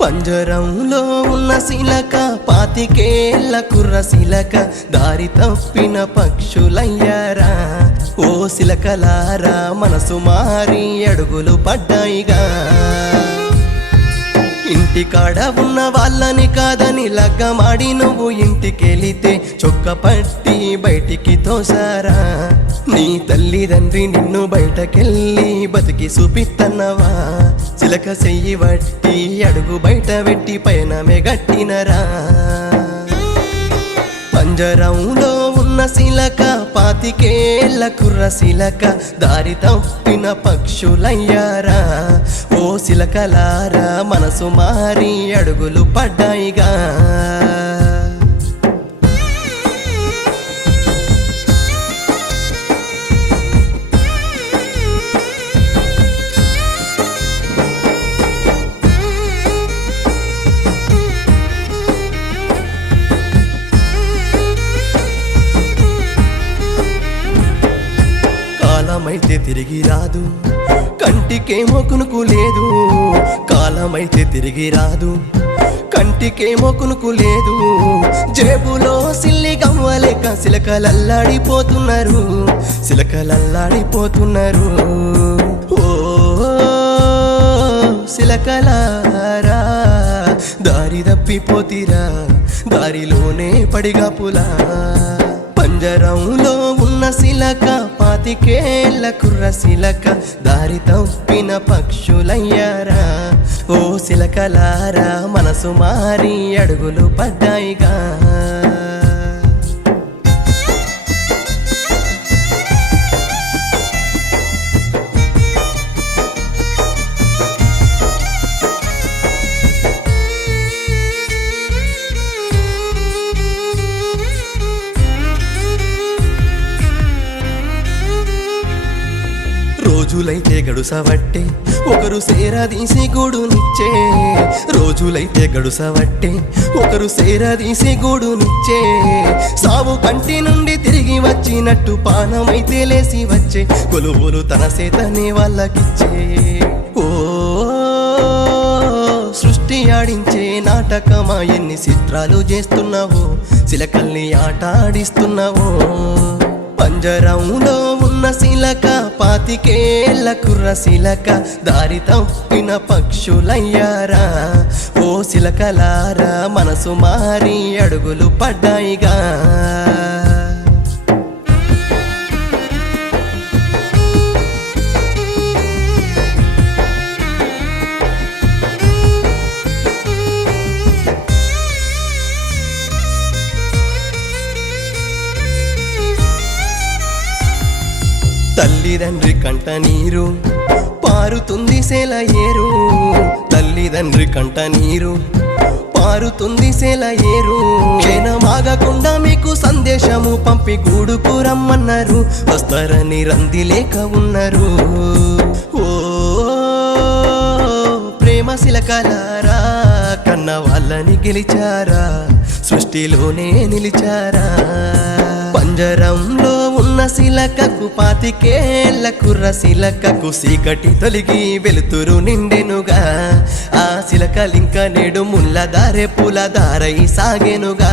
పంజరంలో ఉన్న శిలక పాతికేళ్ల కుర్ర శిలక దారి తప్పిన పక్షులయ్యారా ఓ శిలకలారా మనసు మారి అడుగులు పడ్డాయిగా ఇంటికాడ ఉన్న వాళ్ళని కాదని లగ్గమాడి నువ్వు ఇంటికెళితే చొక్క పట్టి బయటికి తోసారా నీ తల్లిదండ్రి నిన్ను బయటకెళ్ళి బతికి చూపిత్తన్నవా చిలక చెయ్యి బట్టి అడుగు బయట పెట్టి పయనమే గట్టినరా పంజరంలో ఉన్న శిలక పాతికేళ్ల కుర్ర శిలక దారి తప్పిన పక్షులయ్యారా ఓ శిలకలారా మనసు మారి అడుగులు పడ్డాయిగా కాలమైతే తిరిగి రాదు కంటికేమో కునుకు లేదు కాలమైతే తిరిగి రాదు కంటికేమో కునుకు లేదు జేబులో సిల్లి గవ్వలేక సిలకలల్లాడిపోతున్నారు సిలకలల్లాడిపోతున్నారు ఓ సిలకలారా దారి తప్పిపోతిరా దారిలోనే పడిగాపులా పంజరంలో ఉన్న శిలక పాతికేళ్ల కుర్ర శిలక దారి తప్పిన పక్షులయ్యారా ఓ శిలకలారా మనసు మారి అడుగులు పడ్డాయిగా రోజులైతే గడుసవట్టే ఒకరు సేరదీసి గూడునిచ్చే రోజులైతే గడుసవట్టే ఒకరు సేరదీసి గూడునిచ్చే సావు కంటి నుండి తిరిగి వచ్చినట్టు పానమైతే లేసి వచ్చే కొలువులు తన సేతనే వాళ్ళకిచ్చే ఓ సృష్టి ఆడించే నాటకమా ఎన్ని చిత్రాలు చేస్తున్నావో చిలకల్ని ఆట ఆడిస్తున్నావో పంజరంలో ఉన్న శిలక పాతికేళ్ల కుర్ర శిలక దారి తప్పిన పక్షులయ్యారా ఓ శిలకలారా మనసు మారి అడుగులు పడ్డాయిగా తల్లిదండ్రి కంట నీరు పారుతుంది సేల ఏరు తల్లిదండ్రి కంట నీరు పారుతుంది సేల ఏరు క్షణమాగకుండా మీకు సందేశము పంపి గూడుకు రమ్మన్నారు వస్తారని రంది లేక ఉన్నారు ఓ ప్రేమ శిలకలారా కన్న వాళ్ళని గెలిచారా సృష్టిలోనే నిలిచారా పంజరంలో ఉన్న శిలకకు పాతికేళ్ల కుర్ర శిలకకు సీకటి తొలిగి వెలుతురు నిండెనుగా ఆ శిలకలింక నేడు ముళ్ళ దారే పూల దారై సాగెనుగా